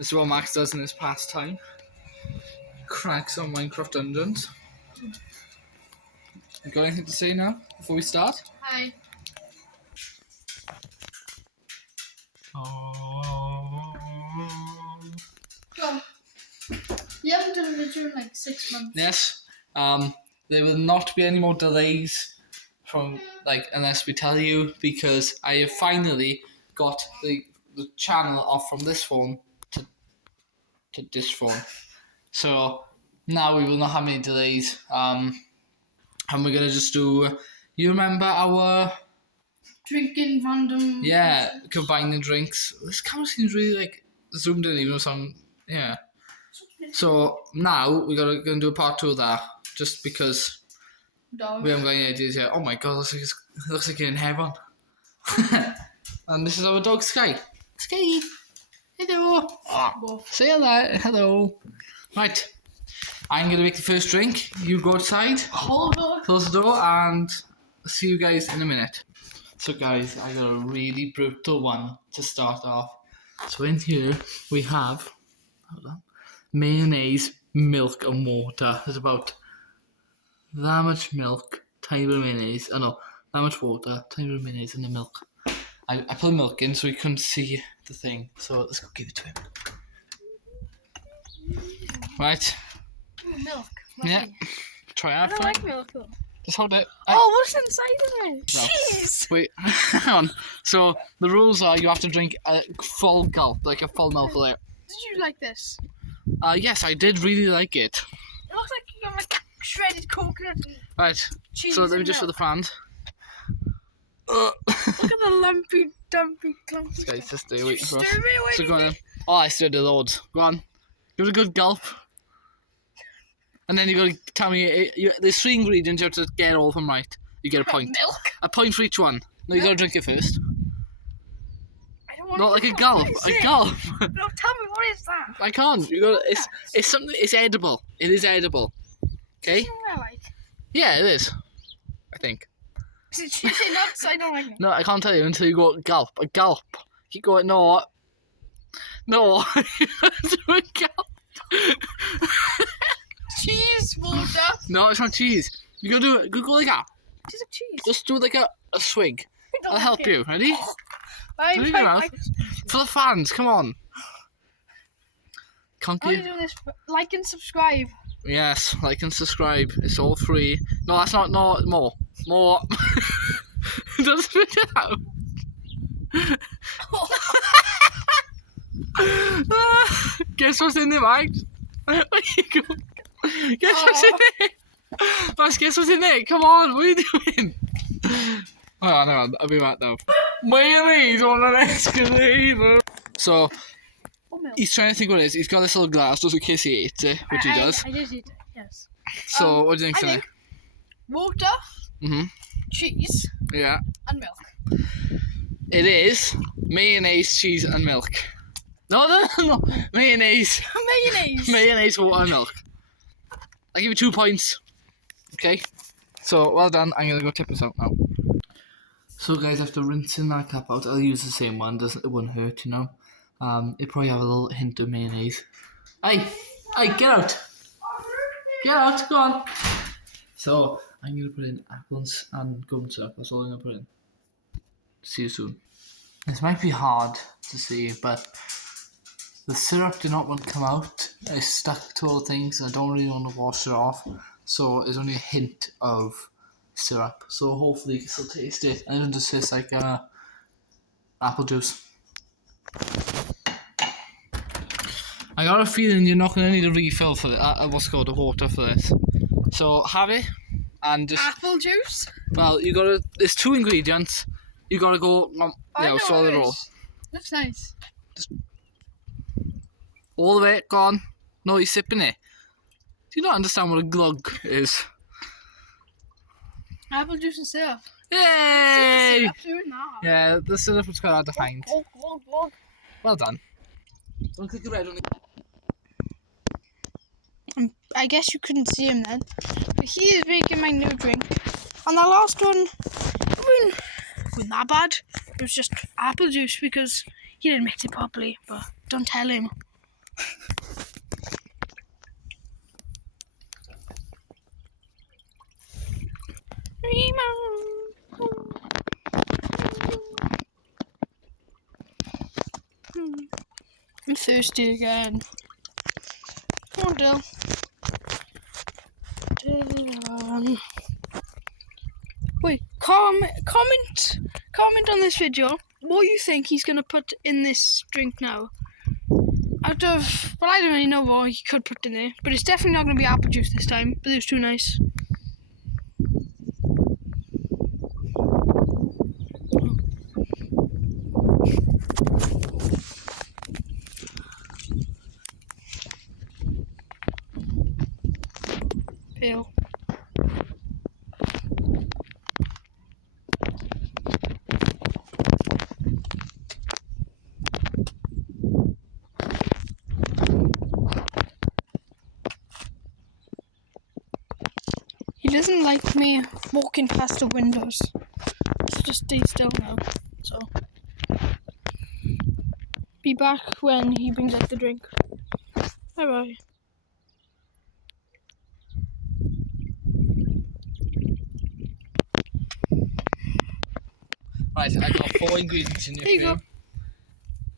This is what Max does in his pastime. Cracks on Minecraft Dungeons. You got anything to say now before we start? Hi. Go. You haven't done a video in like 6 months. Yes. There will not be any more delays from unless we tell you, because I have finally got the channel off from this phone to this phone. So now we will not have any delays. And we're gonna just do. You remember our Drinking random. combining drinks. This camera seems really zoomed in, even some. Yeah. So now we're gonna do a part 2 of that, just because Dog. we haven't got any ideas yet. Oh my god, looks like you're in heaven. And this is our dog Sky. Sky, hello. Oh, say hello. Hello. Right, I'm gonna make the first drink. You go outside. Hold on. Close the door, and see you guys in a minute. So guys, I got a really brutal one to start off. So in here we have, hold on, mayonnaise, milk and water. There's about that much milk, tiny bit of mayonnaise. Oh no, that much water, tiny bit of mayonnaise, and the milk. I put milk in so we couldn't see the thing. So let's go give it to him. Right. Milk. Yeah. Try I out. don't like milk though. Just hold it. Oh, what's inside of it? No. Cheese. Wait, hang on. So the rules are you have to drink a full gulp, like a full mouthful. Did you like this? Yes, I did really like it. It looks like you have like shredded coconut and Right. cheese. So let me and just show milk. the fans. Look at the lumpy, dumpy, clumpy. Guys, just stay Did waiting you for us. stir it away? So go on then. Oh, I stirred it loads. Go on. Give it a good gulp. And then you got to tell me, there's 3 ingredients, you have to get all of them right. You get a point. Milk. A point for each one. No, you got to drink it first. I don't want Not like a gulp. A gulp. No, tell me, what is that? I can't. You got. It's something. It's edible. It is edible. Okay. Something I like. Yeah, it is. I think. Is it cheesy nuts? I don't like them. No, I can't tell you until you go gulp. A gulp. Keep going. No. No. Do a gulp. Cheese, water. No, it's not cheese. You gotta do it. Go like that. It's a cheese. Just do like a swig. I don't I'll like help it. you. Ready? I'm Do it fine. now. For the fans, come on. Can't How are you you? doing this? Like and subscribe. Yes, like and subscribe. It's all free. No, that's not. No, more. More. Just spit it out. Guess what's in there, Mike? Where you go? Guess what's in there? Max, guess what's in there? Come on, what are you doing? Hang on, I'll be back now. Mayonnaise on an escalator. So, Oh, milk. he's trying to think what it is. He's got this little glass just in case he eats it, which he does. I did eat it, yes. So, what do you think's I in it? think water, cheese, Yeah. and milk. It is mayonnaise, cheese, and milk. No. Mayonnaise. Mayonnaise. Mayonnaise, water, and milk. I'll give you 2 points. Okay? So, well done. I'm going to go tip this out now. So, guys, after rinsing that cup out, I'll use the same one. It won't hurt, you know. It probably have a little hint of mayonnaise. Hey, get out. Get out, go on. So, I'm going to put in apples and gum syrup. That's all I'm going to put in. See you soon. This might be hard to see, but the syrup did not want to come out. It's stuck to all things. I don't really want to wash it off, so there's only a hint of syrup. So hopefully you can still taste it, and it just tastes like apple juice. I got a feeling you're not going to need a refill for what's called a water for this. So have it, and just Apple juice. well, you gotta. There's 2 ingredients. You gotta go. Swallow it all. Looks nice. All the way, gone. No, you're sipping it. Do you not understand what a glug is? Apple juice and syrup. Yay! Syrup doing that. Yeah, the syrup was quite hard to find. Glug, glug, glug. Well done. Don't click the red on it. I guess you couldn't see him then. But he is making my new drink. And the last one, wasn't that bad. It was just apple juice because he didn't mix it properly. But don't tell him. I'm thirsty again. Come on, Dill. Dylan. Wait, comment on this video what you think he's gonna put in this drink now. Out of, well, I don't really know what he could put in there, but it's definitely not gonna be apple juice this time. But it was too nice. Pale. He doesn't like me walking past the windows. So just stay still now. So be back when he brings out the drink. Bye bye. Right, I got 4 ingredients in your There you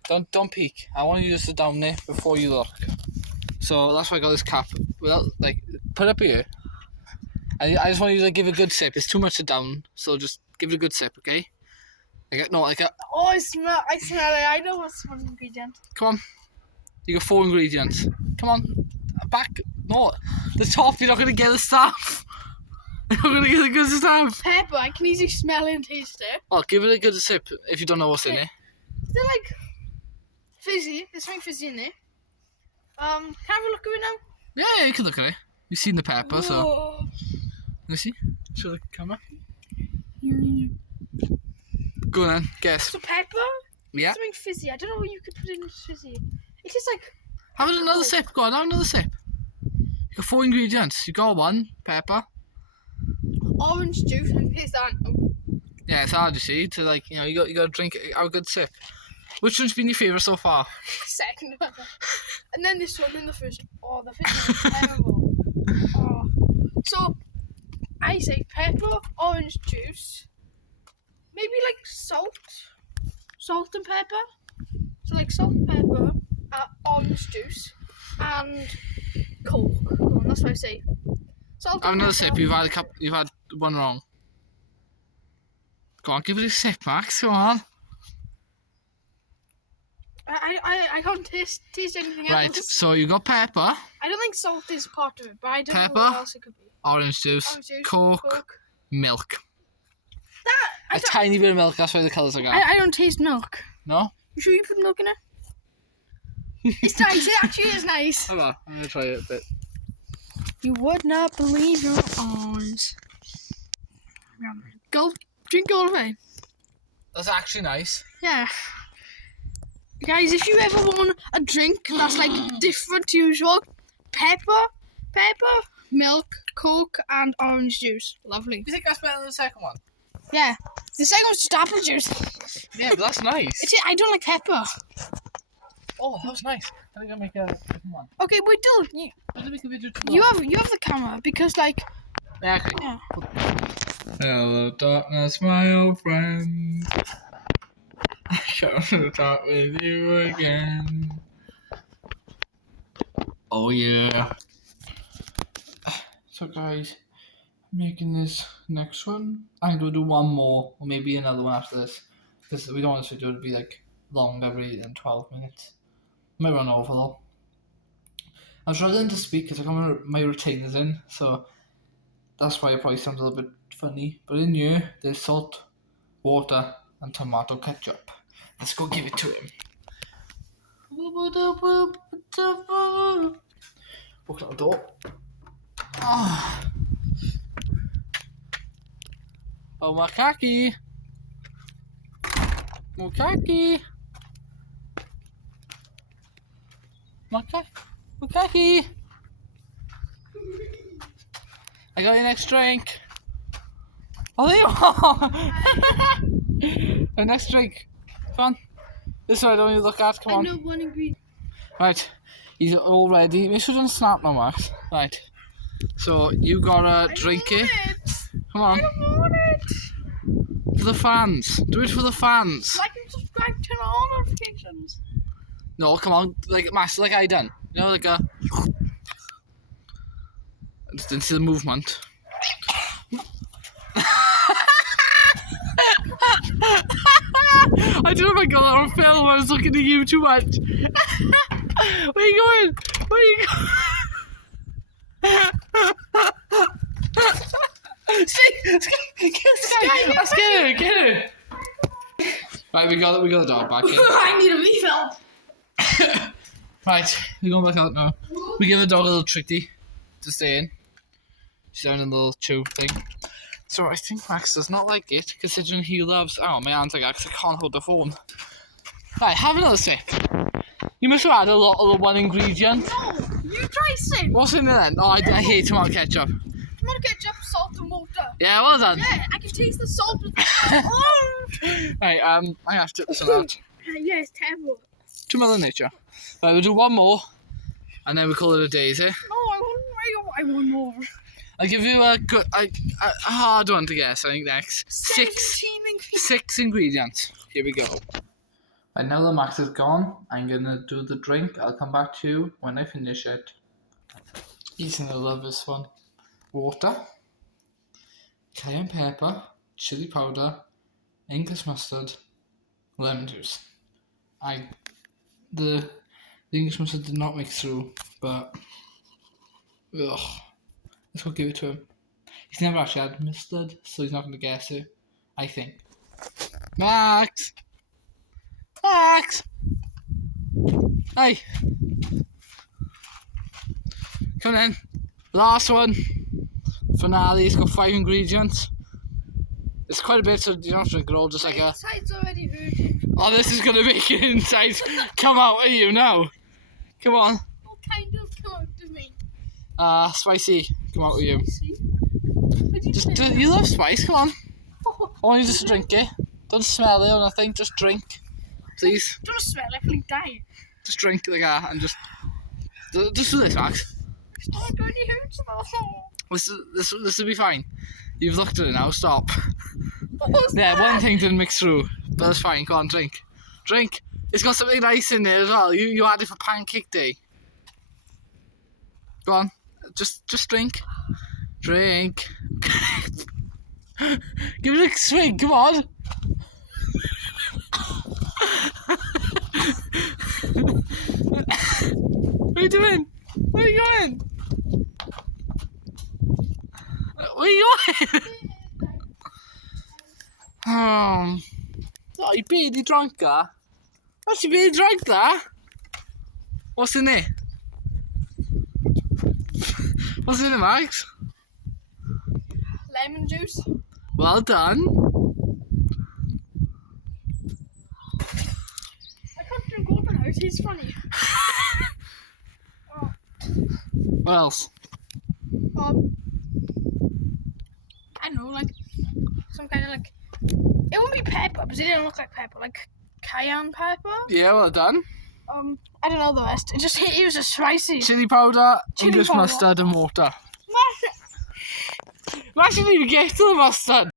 cream. Don't peek. I want you to sit down there before you look. So that's why I got this cap. Well, like, put it up here. And I just want you to give it a good sip. It's too much to down, so just give it a good sip, okay? Oh, I smell it. I know what's one ingredient. Come on. You got 4 ingredients. Come on. Back. No. The top, you're not going to get the stuff. You're not going to get the good stuff. Pepper, I can easily smell it and taste it. Oh, give it a good sip if you don't know what's in it. Is it like fizzy? There's something fizzy in there. Can I have a look at it now? Yeah, you can look at it. You've seen the pepper, so. Whoa. Let me see. Show the camera. Go on then, guess. So pepper? Yeah. Something fizzy. I don't know what you could put in fizzy. It tastes like Have another sip. Go on, have another sip. You got 4 ingredients. You got 1 pepper. orange juice. I can taste that. Yeah, it's hard, you see, to like, you know, you got to drink it, have a good sip. Which one's been your favourite so far? Second one. And then this one, then the first. Oh, the first one's terrible. Oh. So, I say pepper, orange juice, maybe like salt. Salt and pepper. So like salt and pepper, orange juice, and Coke. Oh, that's what I say. Salt Have and another pepper. sip. You've had one wrong. Go on, give it a sip, Max. Come on. I can't taste anything Right, else. so you got pepper, I don't think salt is part of it, but I don't know Pepper? what else it could be. orange juice, Orange juice, Coke, milk. That A tiny bit of milk, that's why the colours are gone. I don't taste milk. No? You sure you put milk in it? It's nice. It actually is nice. Hold on, I'm going to try it a bit. You would not believe your eyes. Go drink all the way. That's actually nice. Yeah. Guys, if you ever want a drink that's like different to usual, pepper, milk, Coke, and orange juice. Lovely. You think that's better than the second one? Yeah. The second one's just apple juice. Yeah, but that's nice. I don't like pepper. Oh, that was nice. I think I'll make a different one. Okay, wait, Dylan. I'm going to make a video You have the camera because like Yeah, okay. yeah. Hello, darkness, my old friend. I come to talk with you again. Oh, yeah. So, guys, I'm making this next one. I'm going to do one more, or maybe another one after this. Because we don't want this video to be like longer really than 12 minutes. I might run over though. I'm struggling to speak because I got my retainers in, so that's why it probably sounds a little bit funny. But in here, there's salt, water, and tomato ketchup. Let's go give it to him. Open the door. Oh, macaque. Macaque. Macaque. I got your next drink. Oh, there you are. The next drink. Come on. This one I don't even look at. Come I on. know one ingredient. Right. He's all ready. Make sure you don't snap now, Max. Right. So, you gotta drink it. Come on. I don't want it. For the fans. Do it for the fans. Like and subscribe, turn on all notifications. No, come on, like Max, like I done. You know, like a. Just into the movement. I don't know if I got that on film. I was looking at you too much. Where are you going? Where are you going? See, get her. Right, we got the dog back in. I need a refill. Right, we're going back out now. We give the dog a little tricky to stay in. She's down in the little chew thing. So I think Max does not like it, considering he loves. Oh, my hands like I can't hold the phone. Right, have another sip. You must have had a lot of the one ingredient. No, you try sip. What's in there then? Oh, I hate tomato ketchup. Tomato ketchup, salt and water. Yeah, well done. Yeah, I can taste the salt. Right, I have to this one out. Yeah, it's terrible. To Mother Nature. Right, we'll do one more, and then we call it a day, eh? No, I want more. I'll give you a good, a hard one to guess. I think next. 17 ingredients. 6 ingredients. Here we go. Right, now that Max is gone, I'm gonna do the drink. I'll come back to you when I finish it. He's gonna love this one. Water, cayenne pepper, chili powder, English mustard, lemon juice. The English mustard did not mix through, but ugh. Let's go give it to him. He's never actually had mustard, so he's not going to guess it. I think. Max! Max! Hey! Come in. Last one. Finale. It's got 5 ingredients. It's quite a bit, so you don't have to drink it all. Just like a. Inside's already hurting. Oh, this is going to make your insides come out of you now. Come on. What kind of come out of me? Spicy. Come out with you. See? What do you Just think? you love spice, come on. I want you just to drink it. Don't smell it or nothing, just drink. Please. Don't smell it, like dying. Just drink like that and just do this, Max. It's not going to hurt though. This will be fine. You've looked at it now, stop. What was Yeah, that? one thing didn't mix through. But that's fine, go on, drink. Drink. It's got something nice in there as well. You had it for pancake day. Go on. Just drink. Drink. Give it a swig, come on. What are you doing? Where are you going? Where are you going? Oh, you barely drank that. What's you barely drank that? What's in there? What's in it, Max? Lemon juice. Well done. I can't drink water now, it's funny. What else? I don't know, like some kind of like it wouldn't be pepper, because it didn't look like pepper, like cayenne pepper. Yeah, well done. I don't know the rest. It was just spicy. Chili powder, Chili English powder. mustard, and water. Max didn't even get to the mustard.